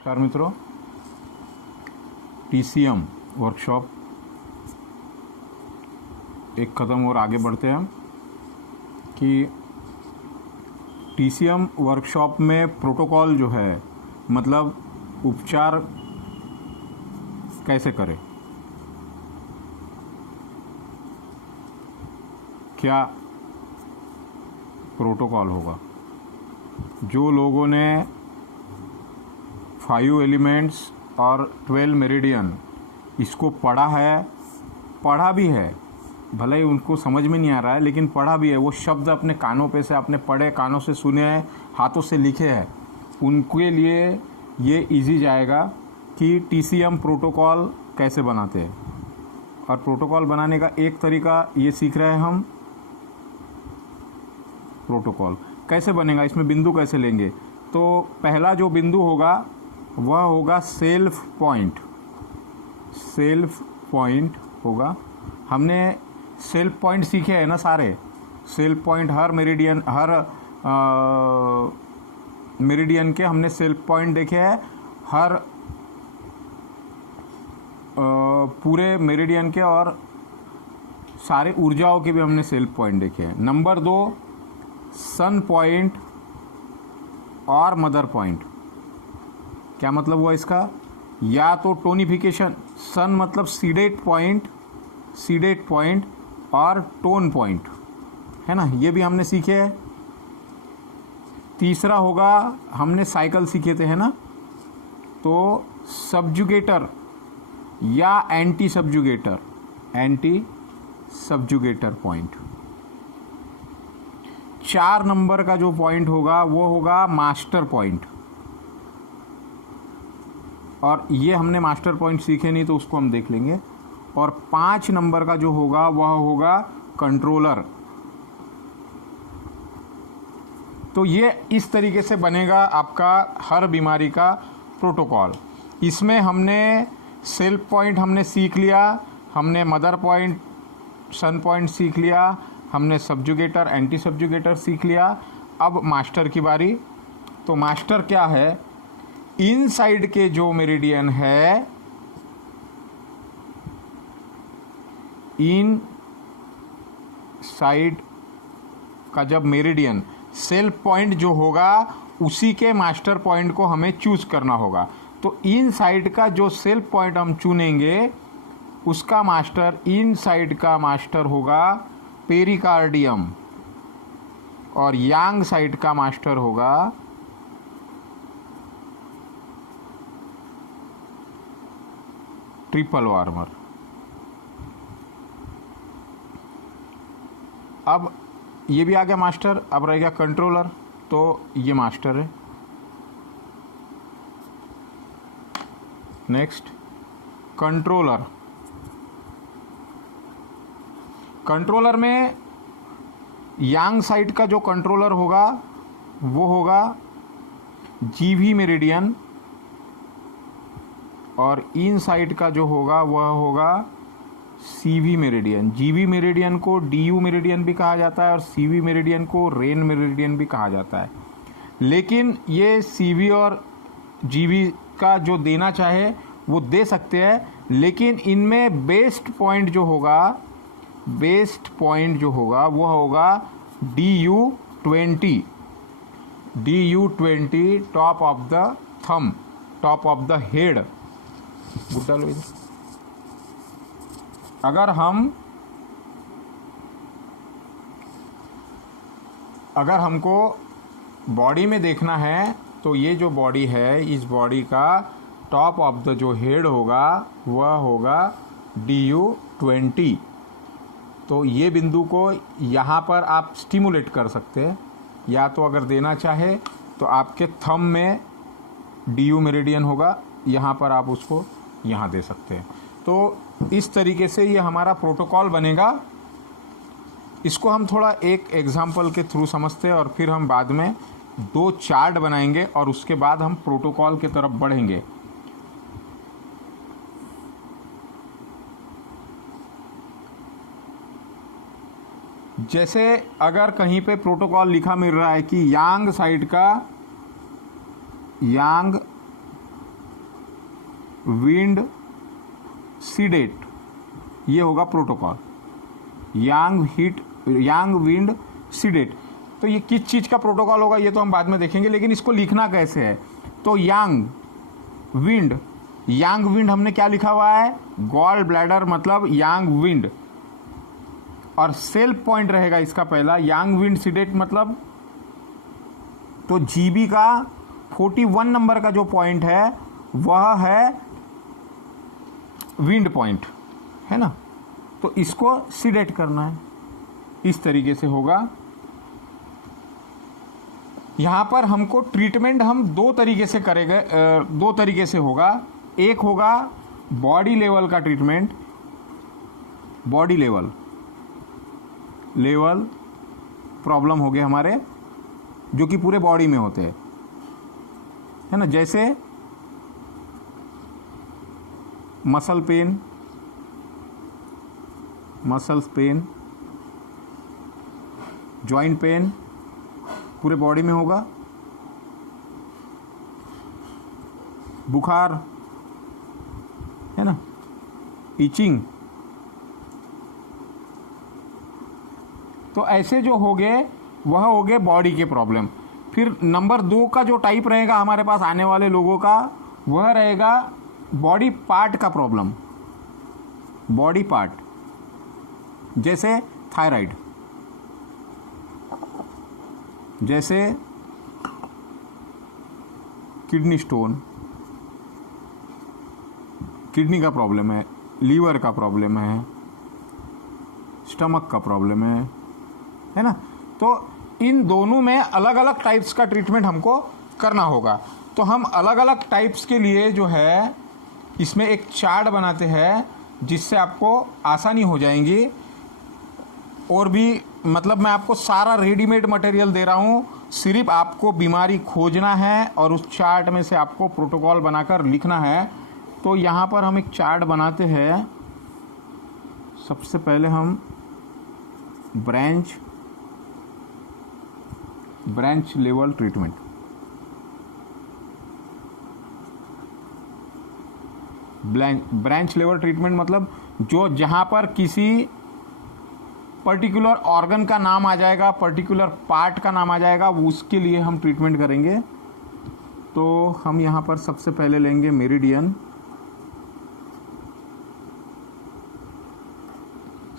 नमस्कार मित्रों, TCM workshop एक ख़त्म और आगे बढ़ते हैं हम कि टीसीएम वर्कशॉप में प्रोटोकॉल जो है मतलब उपचार कैसे करें, क्या प्रोटोकॉल होगा। जो लोगों ने 5 एलिमेंट्स और 12 मेरिडियन इसको पढ़ा भी है, भले ही उनको समझ में नहीं आ रहा है लेकिन पढ़ा भी है, वो शब्द अपने कानों पे से आपने पढ़े, कानों से सुने हैं, हाथों से लिखे हैं, उनके लिए ये इजी जाएगा कि टीसीएम प्रोटोकॉल कैसे बनाते हैं। और प्रोटोकॉल बनाने का एक तरीका ये सीख रहे हैं हम। प्रोटोकॉल कैसे बनेगा, इसमें बिंदु कैसे लेंगे। तो पहला जो बिंदु होगा वह होगा सेल्फ पॉइंट होगा। हमने सेल्फ पॉइंट सीखे हैं ना सारे। सेल्फ पॉइंट हर मेरिडियन के हमने सेल्फ पॉइंट देखे हैं। हर पूरे मेरिडियन के और सारे ऊर्जाओं के भी हमने सेल्फ पॉइंट देखे हैं। नंबर 2 सन पॉइंट और मदर पॉइंट। क्या मतलब हुआ इसका? या तो टोनिफिकेशन, सन मतलब सीडेट पॉइंट और टोन पॉइंट, है ना, ये भी हमने सीखे हैं। तीसरा होगा, हमने साइकिल सीखे थे, है ना, तो सब्जुगेटर या एंटी सब्जुगेटर पॉइंट। 4 नंबर का जो पॉइंट होगा वो होगा मास्टर पॉइंट। और ये हमने मास्टर पॉइंट सीखे नहीं तो उसको हम देख लेंगे। और 5 नंबर का जो होगा वह होगा कंट्रोलर। तो ये इस तरीके से बनेगा आपका हर बीमारी का प्रोटोकॉल। इसमें हमने सेल्फ पॉइंट हमने सीख लिया, हमने मदर पॉइंट सन पॉइंट सीख लिया, हमने सब्जुगेटर एंटी सब्जुगेटर सीख लिया। अब मास्टर की बारी। तो मास्टर क्या है? इनसाइड के जो मेरिडियन है, इन साइड का जब मेरिडियन सेल्फ पॉइंट जो होगा उसी के मास्टर पॉइंट को हमें चूज करना होगा। तो इन साइड का जो सेल्फ पॉइंट हम चुनेंगे उसका मास्टर, इन साइड का मास्टर होगा पेरिकार्डियम और यांग साइड का मास्टर होगा ट्रिपल वार्मर। अब ये भी आ गया मास्टर, अब रह गया कंट्रोलर। तो ये मास्टर है। नेक्स्ट कंट्रोलर में यांग साइड का जो कंट्रोलर होगा वो होगा जीवी मेरिडियन और इन साइड का जो होगा वह होगा सीवी मेरिडियन। जीवी मेरिडियन को डीयू मेरिडियन भी कहा जाता है और सीवी मेरिडियन को रेन मेरिडियन भी कहा जाता है। लेकिन ये सीवी और जीवी का जो देना चाहे वो दे सकते हैं, लेकिन इनमें बेस्ट पॉइंट जो होगा वो होगा DU20 top of the thumb, top of the head. गुड्डा लो इधर। अगर हमको बॉडी में देखना है तो ये जो बॉडी है, इस बॉडी का टॉप ऑफ द जो हेड होगा वह होगा DU20। तो ये बिंदु को यहाँ पर आप स्टिमुलेट कर सकते हैं, या तो अगर देना चाहे तो आपके थंब में DU मेरिडियन होगा, यहाँ पर आप उसको यहाँ दे सकते हैं। तो इस तरीके से ये हमारा प्रोटोकॉल बनेगा। इसको हम थोड़ा एक एग्जाम्पल के थ्रू समझते हैं और फिर हम बाद में 2 चार्ट बनाएंगे और उसके बाद हम प्रोटोकॉल की तरफ बढ़ेंगे। जैसे अगर कहीं पे प्रोटोकॉल लिखा मिल रहा है कि यांग साइड का, यांग विंड सीडेट, ये होगा प्रोटोकॉल। यांग विंड सीडेट, तो ये किस चीज़ का प्रोटोकॉल होगा ये तो हम बाद में देखेंगे, लेकिन इसको लिखना कैसे है। तो यांग विंड हमने क्या लिखा हुआ है, गॉल ब्लैडर मतलब यांग विंड, और सेल्फ पॉइंट रहेगा इसका पहला, यांग विंड सीडेट मतलब, तो जीबी का 41 नंबर का जो पॉइंट है वह है विंड पॉइंट, है ना। तो इसको सीडेट करना है, इस तरीके से होगा। यहाँ पर हमको ट्रीटमेंट हम दो तरीके से करेंगे, दो तरीके से होगा। एक होगा बॉडी लेवल का ट्रीटमेंट, बॉडी लेवल प्रॉब्लम हो गए हमारे, जो कि पूरे बॉडी में होते हैं, है ना। जैसे मसल्स पेन, जॉइंट पेन पूरे बॉडी में होगा, बुखार, है ना, इचिंग। तो ऐसे जो हो गए वह हो गए बॉडी के प्रॉब्लम। फिर नंबर 2 का जो टाइप रहेगा हमारे पास आने वाले लोगों का, वह रहेगा बॉडी पार्ट का प्रॉब्लम। बॉडी पार्ट जैसे थायराइड, जैसे किडनी स्टोन, किडनी का प्रॉब्लम है, लीवर का प्रॉब्लम है, स्टमक का प्रॉब्लम है ना। तो इन दोनों में अलग अलग टाइप्स का ट्रीटमेंट हमको करना होगा। तो हम अलग अलग टाइप्स के लिए जो है इसमें एक चार्ट बनाते हैं, जिससे आपको आसानी हो जाएंगी। और भी मतलब मैं आपको सारा रेडीमेड मटेरियल दे रहा हूँ, सिर्फ आपको बीमारी खोजना है और उस चार्ट में से आपको प्रोटोकॉल बनाकर लिखना है। तो यहाँ पर हम एक चार्ट बनाते हैं। सबसे पहले हम branch level treatment, branch level treatment मतलब जो जहाँ पर किसी पर्टिकुलर ऑर्गन का नाम आ जाएगा, पर्टिकुलर पार्ट का नाम आ जाएगा, वो उसके लिए हम ट्रीटमेंट करेंगे। तो हम यहाँ पर सबसे पहले लेंगे मेरिडियन,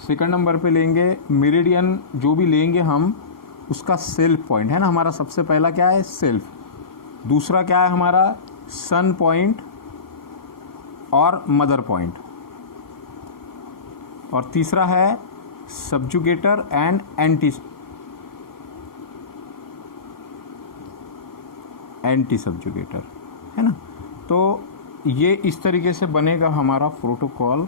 सेकंड नंबर पे लेंगे मेरिडियन। जो भी लेंगे हम उसका सेल्फ पॉइंट है ना, हमारा सबसे पहला क्या है, सेल्फ। दूसरा क्या है हमारा, सन पॉइंट और मदर पॉइंट। और तीसरा है सबजुगेटर एंड एंटी सबजुगेटर, है ना। तो ये इस तरीके से बनेगा हमारा प्रोटोकॉल।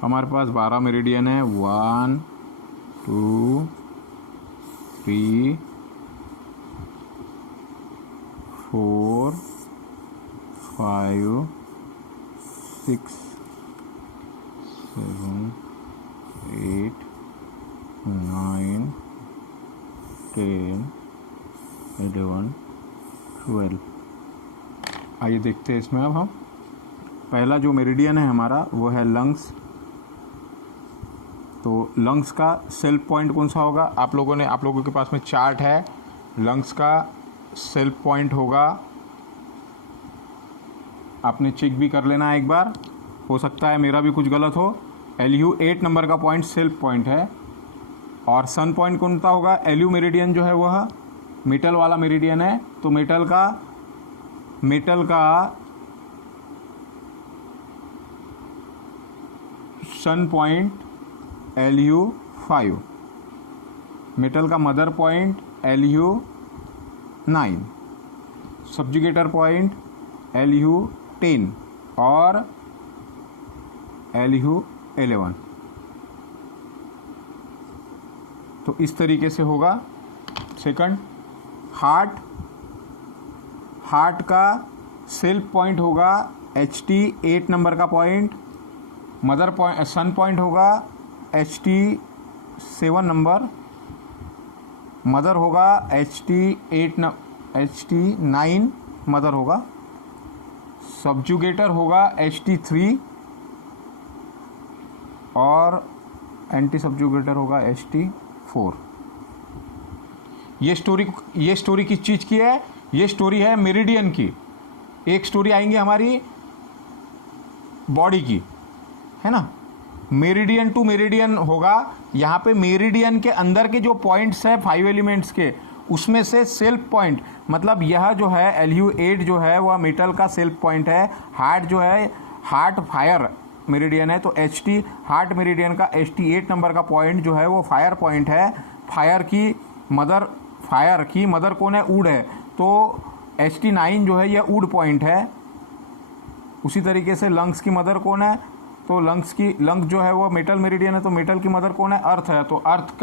हमारे पास 12 मेरिडियन है, 1 2 3 4 5 6 7 8 9 10 11 12। आइए देखते हैं इसमें। अब हम पहला जो मेरिडियन है हमारा वो है लंग्स। तो लंग्स का सेल्फ पॉइंट कौन सा होगा, आप लोगों के पास में चार्ट है। लंग्स का सेल्फ पॉइंट होगा, आपने चेक भी कर लेना एक बार, हो सकता है मेरा भी कुछ गलत हो। LU 8 नंबर का पॉइंट सेल्फ पॉइंट है। और सन पॉइंट कौन सा होगा, LU मेरिडियन जो है वह मेटल वाला मेरिडियन है। तो मेटल का सन पॉइंट LU 5, मेटल का mother point LU 9, subjugator point LU 10 और LU 11। तो इस तरीके से होगा। सेकंड, हार्ट का सेल्फ पॉइंट होगा HT 8 नंबर का पॉइंट, मदर पॉइंट सन पॉइंट होगा HT 7 नंबर, मदर होगा HT 9 मदर होगा, सब्जुगेटर होगा HT 3 और एंटी सब्जुगेटर होगा HT 4। ये स्टोरी किस चीज़ की है? ये स्टोरी है मेरिडियन की। एक स्टोरी आएंगी हमारी बॉडी की, है ना। मेरिडियन टू मेरिडियन होगा। यहाँ पे मेरिडियन के अंदर के जो पॉइंट्स है 5 एलिमेंट्स के, उसमें से सेल्फ पॉइंट, मतलब यह जो है LU8 जो है वह मेटल का सेल्फ पॉइंट है। हार्ट जो है, हार्ट फायर मेरिडियन है, तो HT हार्ट मेरिडियन का HT 8 नंबर का पॉइंट जो है वो फायर पॉइंट है। फायर की मदर कौन है? वुड है, तो HT 9 जो है यह वुड पॉइंट है। उसी तरीके से लंग्स की मदर कौन है? तो लंग्स जो है वो मेटल मेरिडियन है, तो मेटल की मदर कौन है? अर्थ है, तो अर्थ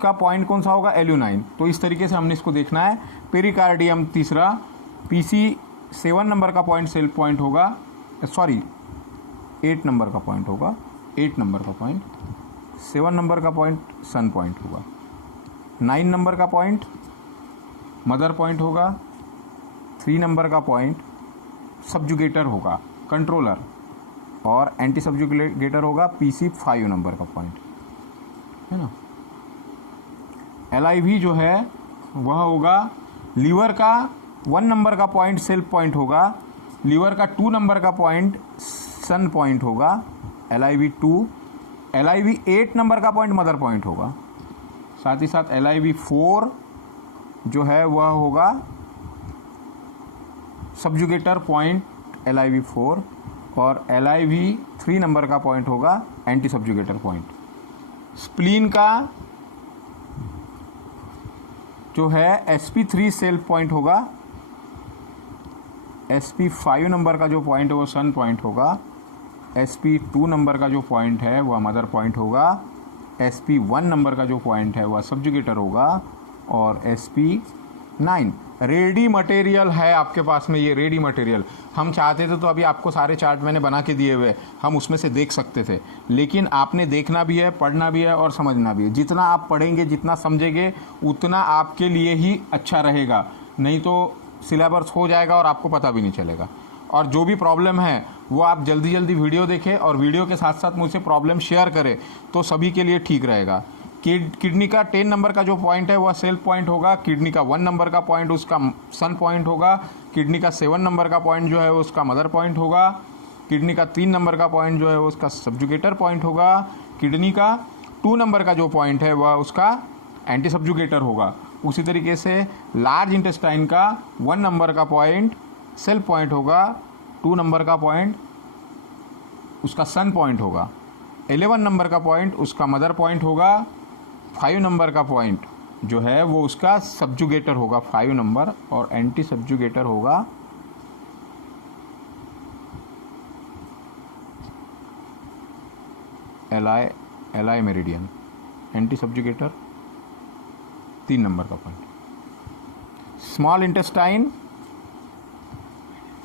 का पॉइंट कौन सा होगा? LU9। तो इस तरीके से हमने इसको देखना है। पेरिकार्डियम तीसरा, PC 7 नंबर का पॉइंट सेल्फ पॉइंट होगा, 8 नंबर का पॉइंट होगा, 8 नंबर का पॉइंट, 7 नंबर का पॉइंट सन पॉइंट होगा, 9 नंबर का पॉइंट मदर पॉइंट होगा, 3 नंबर का पॉइंट सब्जुगेटर होगा, कंट्रोलर, और एंटी सब्जुगेटर होगा PC 5 नंबर का पॉइंट, है ना। LIV जो है वह होगा लीवर का 1 नंबर का पॉइंट सेल्फ पॉइंट होगा, लीवर का 2 नंबर का पॉइंट सन पॉइंट होगा, LIV 2, LIV 8 नंबर का पॉइंट मदर पॉइंट होगा। साथ ही साथ LIV 4 जो है वह होगा सब्जुगेटर पॉइंट LIV 4, और LIV 3 नंबर का पॉइंट होगा एंटी सब्जुगेटर पॉइंट। स्प्लीन का जो है SP3 सेल्फ पॉइंट होगा, SP 5 नंबर का जो पॉइंट है वो सन पॉइंट होगा, SP 2 नंबर का जो पॉइंट है वह मदर पॉइंट होगा, SP 1 नंबर का जो पॉइंट है वह सब्जुगेटर होगा, और SP 9 रेडी मटेरियल है आपके पास में। ये रेडी मटेरियल हम चाहते थे तो अभी आपको सारे चार्ट मैंने बना के दिए हुए, हम उसमें से देख सकते थे, लेकिन आपने देखना भी है, पढ़ना भी है और समझना भी है। जितना आप पढ़ेंगे, जितना समझेंगे, उतना आपके लिए ही अच्छा रहेगा, नहीं तो सिलेबस हो जाएगा और आपको पता भी नहीं चलेगा। और जो भी प्रॉब्लम है वो आप जल्दी जल्दी वीडियो देखें और वीडियो के साथ साथ मुझसे प्रॉब्लम शेयर करें, तो सभी के लिए ठीक रहेगा। किडनी का 10 नंबर का जो पॉइंट है वह सेल्फ पॉइंट होगा, किडनी का 1 नंबर का पॉइंट उसका सन पॉइंट होगा, किडनी का 7 नंबर का पॉइंट जो है उसका मदर पॉइंट होगा, किडनी का 3 नंबर का पॉइंट जो है उसका सब्जुगेटर पॉइंट होगा, किडनी का 2 नंबर का जो पॉइंट है वह उसका एंटी सब्जुगेटर होगा। उसी तरीके से लार्ज इंटेस्टाइन का 1 नंबर का पॉइंट सेल्फ पॉइंट होगा, 2 नंबर का पॉइंट उसका सन पॉइंट होगा, 11 नंबर का पॉइंट उसका मदर पॉइंट होगा, 5 नंबर का पॉइंट जो है वो उसका सब्जुगेटर होगा 5 नंबर, और एंटी सब्जुगेटर होगा LI मेरिडियन, एंटी सब्जुगेटर 3 नंबर का point. Small intestine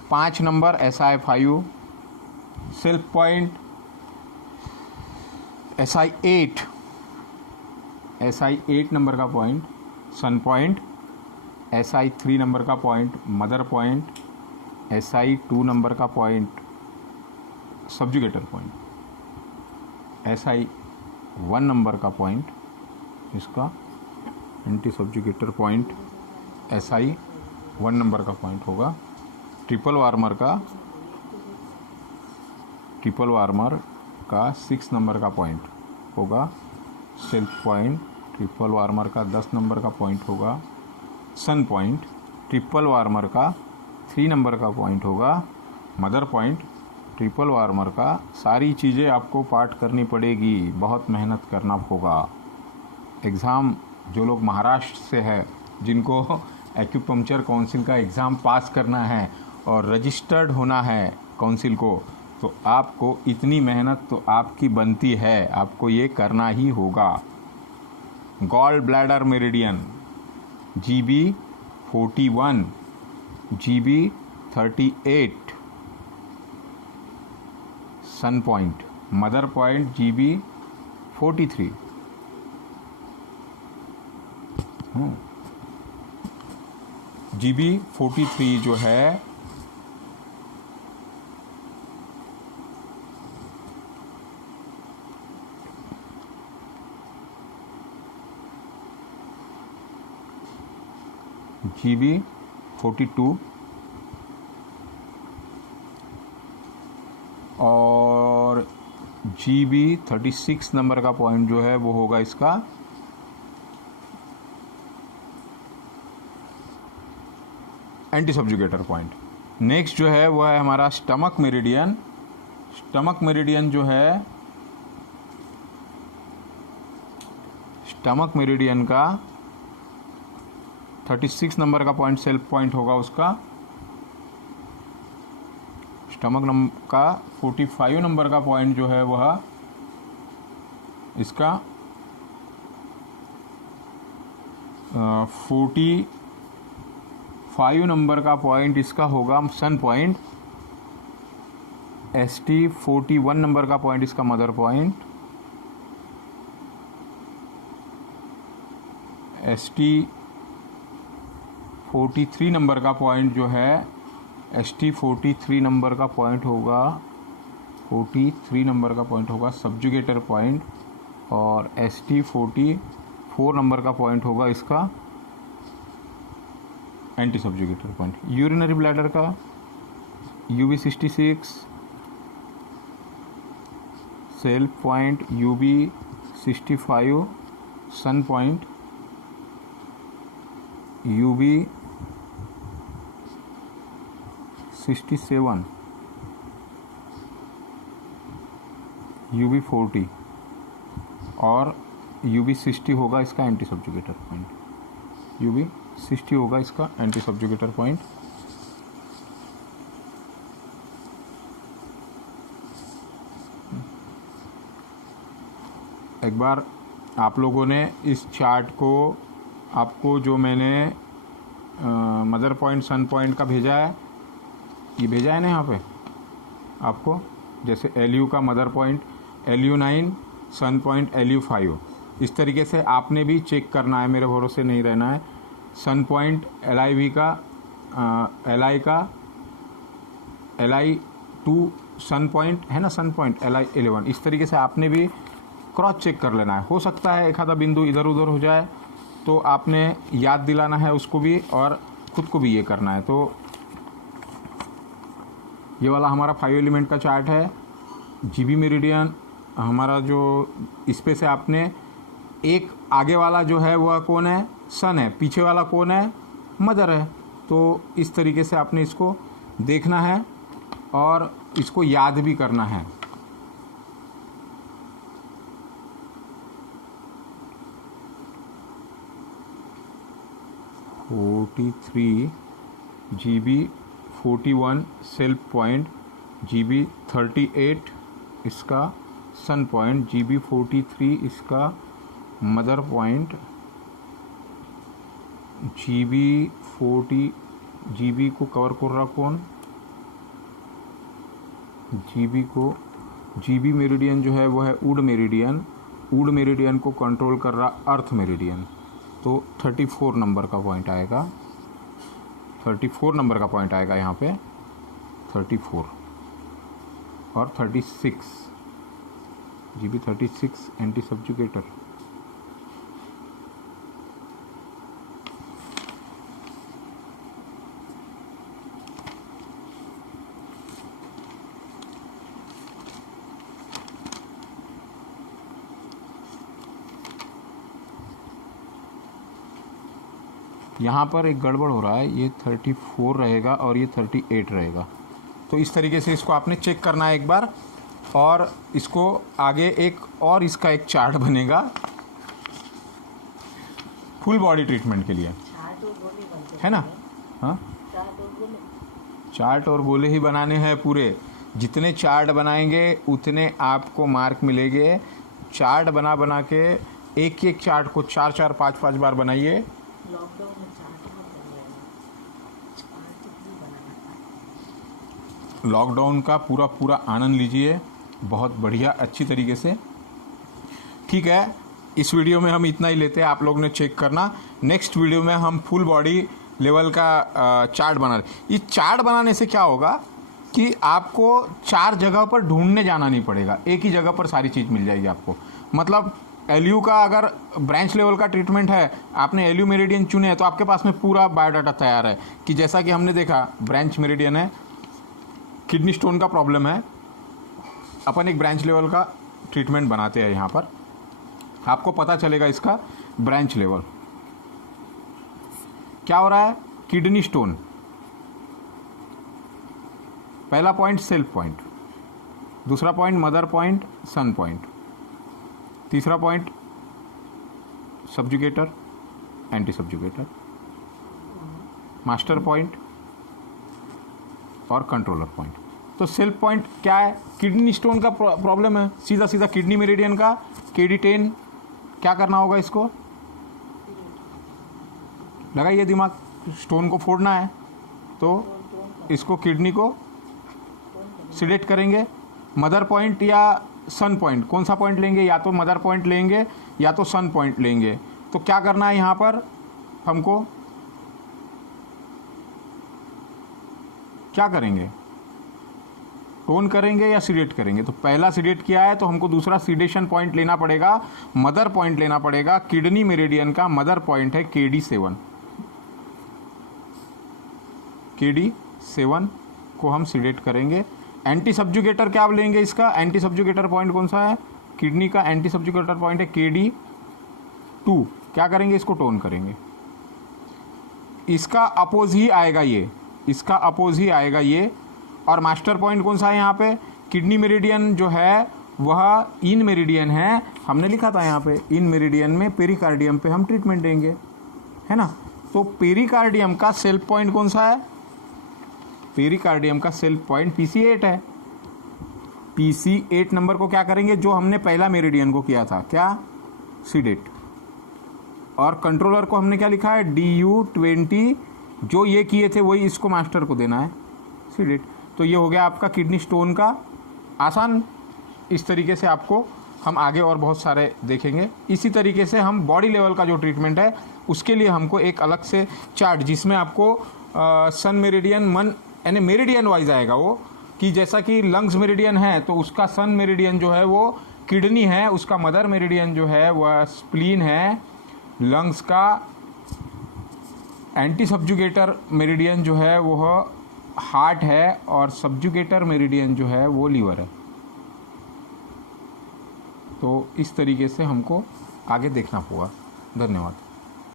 5 number SI 5, self point SI 8 number का पॉइंट सन पॉइंट, SI 3 नंबर का point mother point, SI 2 number का पॉइंट सब्जुगेटर पॉइंट, SI 1 नंबर का पॉइंट इसका एंटी सब्जुगेटर पॉइंट SI 1 नंबर का point होगा। Triple warmer का 6 number का point होगा सेल्फ पॉइंट, ट्रिपल वार्मर का 10 नंबर का पॉइंट होगा सन पॉइंट, ट्रिपल वार्मर का 3 नंबर का पॉइंट होगा मदर पॉइंट, ट्रिपल वार्मर का सारी चीज़ें आपको पाठ करनी पड़ेगी, बहुत मेहनत करना होगा। एग्ज़ाम जो लोग महाराष्ट्र से है, जिनको एक्यूपंक्चर काउंसिल का एग्ज़ाम पास करना है और रजिस्टर्ड होना है काउंसिल को, तो आपको इतनी मेहनत तो आपकी बनती है, आपको ये करना ही होगा। Gall bladder meridian GB 41, GB 38, son point, mother point GB43। GB43 जो है GB42 और GB36 नंबर का पॉइंट जो है वो होगा इसका एंटी सब्जुगेटर पॉइंट। नेक्स्ट जो है वो है हमारा स्टमक मेरिडियन। स्टमक मेरिडियन जो है, स्टमक मेरिडियन का 36 नंबर का पॉइंट सेल्फ पॉइंट होगा उसका। स्टमक नंबर का 45 नंबर का पॉइंट जो है वह इसका 45 नंबर का पॉइंट इसका होगा सन पॉइंट। ST41 नंबर का पॉइंट इसका मदर पॉइंट। ST43 नंबर का पॉइंट जो है, ST43 नंबर का पॉइंट होगा, 43 नंबर का पॉइंट होगा सब्जुगेटर पॉइंट। और ST44 नंबर का पॉइंट होगा इसका एंटी सब्जुगेटर पॉइंट। यूरिनरी ब्लैडर का UB66 सेल्फ पॉइंट, UB65 सन पॉइंट, UB67 UB40 और UB60 होगा इसका एंटी सब्जुगेटर पॉइंट। UB60 होगा इसका एंटी सब्जुगेटर पॉइंट। एक बार आप लोगों ने इस चार्ट को, आपको जो मैंने मदर पॉइंट सन पॉइंट का भेजा है, ये भेजा है ना यहाँ पे आपको, जैसे LU का मदर पॉइंट LU9, सन पॉइंट LU5। इस तरीके से आपने भी चेक करना है, मेरे भरोसे नहीं रहना है। सन पॉइंट LIV का, LI का, LI2 सन पॉइंट है ना, सन पॉइंट LI11। इस तरीके से आपने भी क्रॉस चेक कर लेना है। हो सकता है एक आधा बिंदु इधर उधर हो जाए, तो आपने याद दिलाना है उसको भी और ख़ुद को भी ये करना है। तो ये वाला हमारा 5 एलिमेंट का चार्ट है। GB मेरिडियन हमारा जो, इस पे से आपने एक आगे वाला जो है वह कौन है, सन है, पीछे वाला कौन है, मदर है। तो इस तरीके से आपने इसको देखना है और इसको याद भी करना है। GB41 सेल्फ पॉइंट, GB38 इसका सन पॉइंट, GB43 इसका मदर पॉइंट, GB को कवर कर रहा कौन, GB मेरिडियन जो है वो है वुड मेरिडियन। वुड मेरिडियन को कंट्रोल कर रहा अर्थ मेरिडियन। तो 34 नंबर का पॉइंट आएगा, 34 नंबर का पॉइंट आएगा यहाँ पे, 34 और 36 GB36 एंटी सब्जुगेटर। यहाँ पर एक गड़बड़ हो रहा है, ये 34 रहेगा और ये 38 रहेगा। तो इस तरीके से इसको आपने चेक करना है एक बार, और इसको आगे एक और इसका एक चार्ट बनेगा फुल बॉडी ट्रीटमेंट के लिए, है ना। हाँ, चार्ट और गोले ही बनाने हैं पूरे। जितने चार्ट बनाएंगे उतने आपको मार्क मिलेंगे। चार्ट बना बना के एक एक चार्ट को 4-4, 5-5 बार बनाइए। लॉकडाउन का पूरा पूरा आनंद लीजिए। बहुत बढ़िया, अच्छी तरीके से। ठीक है, इस वीडियो में हम इतना ही लेते हैं, आप लोग ने चेक करना। नेक्स्ट वीडियो में हम फुल बॉडी लेवल का चार्ट बना रहे। इस चार्ट बनाने से क्या होगा कि आपको 4 जगह पर ढूंढने जाना नहीं पड़ेगा, एक ही जगह पर सारी चीज़ मिल जाएगी आपको। मतलब एलयू का अगर ब्रांच लेवल का ट्रीटमेंट है, आपने एलयू मेरिडियन चुने हैं, तो आपके पास में पूरा बायोडाटा तैयार है कि जैसा कि हमने देखा ब्रांच मेरिडियन है, किडनी स्टोन का प्रॉब्लम है, अपन एक ब्रांच लेवल का ट्रीटमेंट बनाते हैं। यहाँ पर आपको पता चलेगा इसका ब्रांच लेवल क्या हो रहा है। किडनी स्टोन, पहला पॉइंट सेल्फ पॉइंट, दूसरा पॉइंट मदर पॉइंट, सन पॉइंट, तीसरा पॉइंट सब्जुगेटर, एंटी सब्जुगेटर, मास्टर पॉइंट और कंट्रोलर पॉइंट। तो सेल्फ पॉइंट क्या है, किडनी स्टोन का प्रॉब्लम है, सीधा सीधा किडनी मेरिडियन का KD10 क्या करना होगा, इसको लगाइए दिमाग, स्टोन को फोड़ना है तो इसको किडनी को सिलेक्ट करेंगे। मदर पॉइंट या सन पॉइंट, कौन सा पॉइंट लेंगे, या तो मदर पॉइंट लेंगे या तो सन पॉइंट लेंगे। तो क्या करना है यहाँ पर हमको, क्या करेंगे, टोन करेंगे या सीडेट करेंगे। तो पहला सीडेट किया है तो हमको दूसरा सीडेशन पॉइंट लेना पड़ेगा, मदर पॉइंट लेना पड़ेगा। किडनी मेरिडियन का मदर पॉइंट है KD7, KD7 को हम सीडेट करेंगे। एंटी सब्जुगेटर क्या लेंगे, इसका एंटी सब्जुगेटर पॉइंट कौन सा है, किडनी का एंटी सब्जुगेटर पॉइंट है KD2, क्या करेंगे, इसको टोन करेंगे। इसका अपोज ही आएगा ये, इसका अपोज ही आएगा ये। और मास्टर पॉइंट कौन सा है यहाँ पे, किडनी मेरिडियन जो है वह इन मेरिडियन है, हमने लिखा था यहाँ पे इन मेरिडियन में पेरिकार्डियम पे हम ट्रीटमेंट देंगे, है ना। तो पेरिकार्डियम का सेल्फ पॉइंट कौन सा है, पेरिकार्डियम का सेल्फ पॉइंट PC8 है। PC8 नंबर को क्या करेंगे, जो हमने पहला मेरिडियन को किया था, क्या, सीडेट। और कंट्रोलर को हमने क्या लिखा है, DU20, जो ये किए थे वही इसको मास्टर को देना है, सीडेट। तो ये हो गया आपका किडनी स्टोन का आसान। इस तरीके से आपको हम आगे और बहुत सारे देखेंगे। इसी तरीके से हम बॉडी लेवल का जो ट्रीटमेंट है उसके लिए हमको एक अलग से चार्ट, जिसमें आपको सन मेरिडियन, मन यानी मेरिडियन वाइज आएगा वो, कि जैसा कि लंग्स मेरिडियन है तो उसका सन मेरिडियन जो है वो किडनी है, उसका मदर मेरिडियन जो है वह स्प्लीन है, लंग्स का एंटी सब्जुगेटर मेरिडियन जो है वह हार्ट है, और सब्जुगेटर मेरिडियन जो है वो लीवर है। तो इस तरीके से हमको आगे देखना होगा। धन्यवाद।